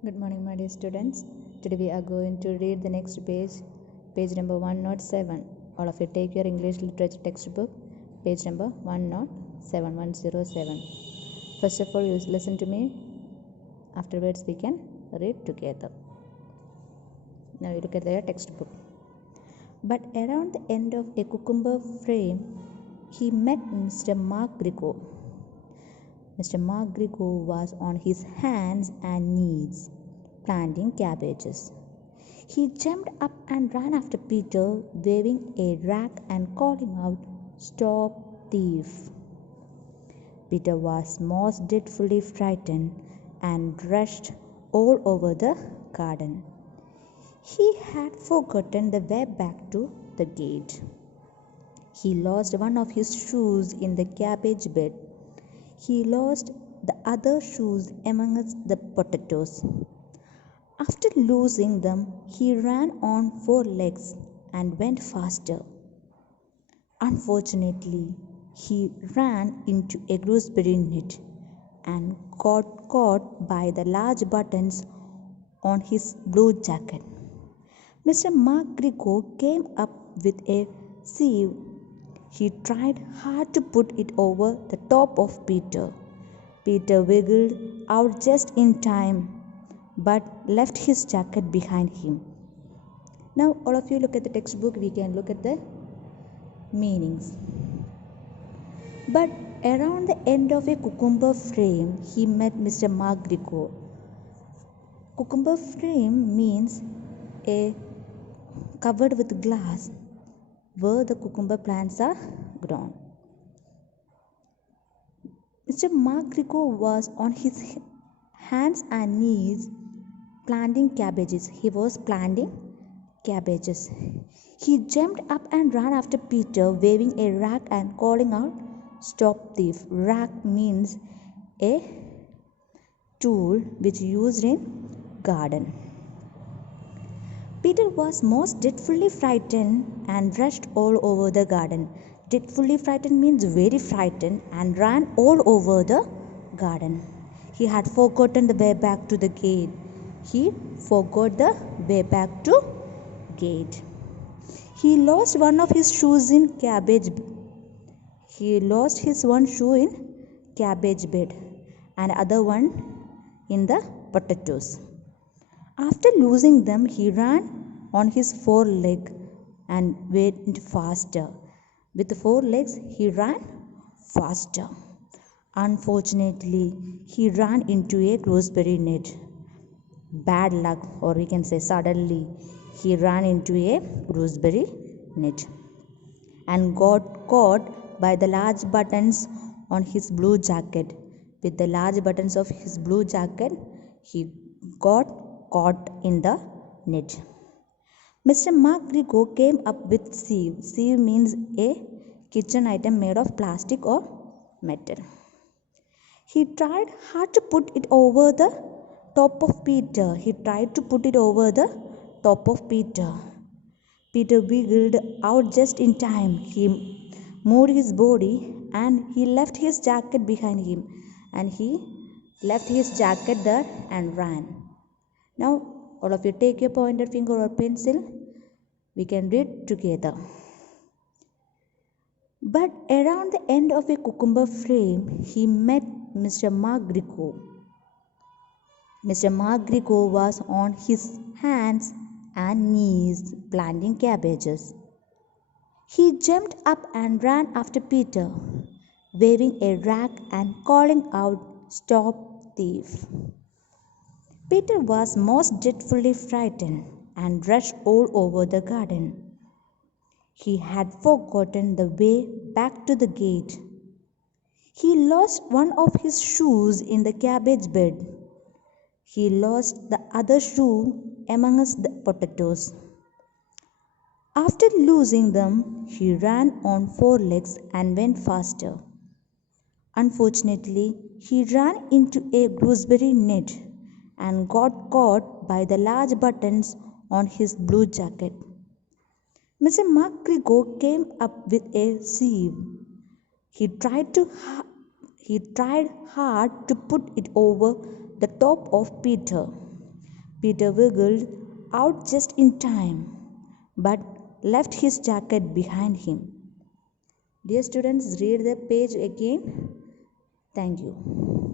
Good morning, my dear students. Today we are going to read the next page, page number 107. All of you take your English literature textbook, page number 107, 107. First of all, you listen to me. Afterwards, we can read together. Now you look at their textbook. But around the end of a cucumber frame, he met Mr. Mark Grigo. Mr. Mark Grigo was on his hands and knees, planting cabbages. He jumped up and ran after Peter, waving a rag and calling out, "Stop, thief!" Peter was most dreadfully frightened and rushed all over the garden. He had forgotten the way back to the gate. He lost one of his shoes in the cabbage bed. He lost the other shoes amongst the potatoes. After losing them, he ran on 4 legs and went faster. Unfortunately, he ran into a gooseberry net and got caught by the large buttons on his blue jacket. Mr. Mark Grigo came up with a sieve. He tried hard to put it over the top of Peter. Peter wiggled out just in time, but left his jacket behind him. Now, all of you look at the textbook. We can look at the meanings. But around the end of a cucumber frame, he met Mr. Mark Grigo. Cucumber frame means a covered with glass where the cucumber plants are grown. Mr. Mark Grigo was on his hands and knees planting cabbages. He was planting cabbages. He jumped up and ran after Peter, waving a rag and calling out, "Stop, thief!" Rag means a tool which used in garden. Peter was most dreadfully frightened and rushed all over the garden. Dreadfully frightened means very frightened and ran all over the garden. He had forgotten the way back to the gate. He forgot the way back to gate. He lost one of his shoes in cabbage. He lost his one shoe in cabbage bed and other one in the potatoes. After losing them, he ran on his 4 legs and went faster. With 4 legs, he ran faster. Unfortunately, he ran into a gooseberry net. Bad luck, or we can say suddenly, he ran into a gooseberry net and got caught by the large buttons on his blue jacket. With the large buttons of his blue jacket, he got caught in the net. Mr. Mark Grigo came up with sieve. Sieve means a kitchen item made of plastic or metal. He tried hard to put it over the top of Peter. He tried to put it over the top of Peter. Peter wiggled out just in time. He moved his body and he left his jacket behind him. And he left his jacket there and ran. Now, all of you take your pointer finger or pencil. We can read together. But around the end of a cucumber frame, he met Mr. Mark Grigo. Mr. Mark Grigo was on his hands and knees planting cabbages. He jumped up and ran after Peter, waving a rag and calling out, "Stop, thief!" Peter was most dreadfully frightened and rushed all over the garden. He had forgotten the way back to the gate. He lost one of his shoes in the cabbage bed. He lost the other shoe amongst the potatoes. After losing them, he ran on 4 legs and went faster. Unfortunately, he ran into a gooseberry net and got caught by the large buttons on his blue jacket. Mr. Mark Grigo came up with a sieve. He tried hard to put it over the top of Peter. Peter wiggled out just in time, but left his jacket behind him. Dear students, read the page again. Thank you.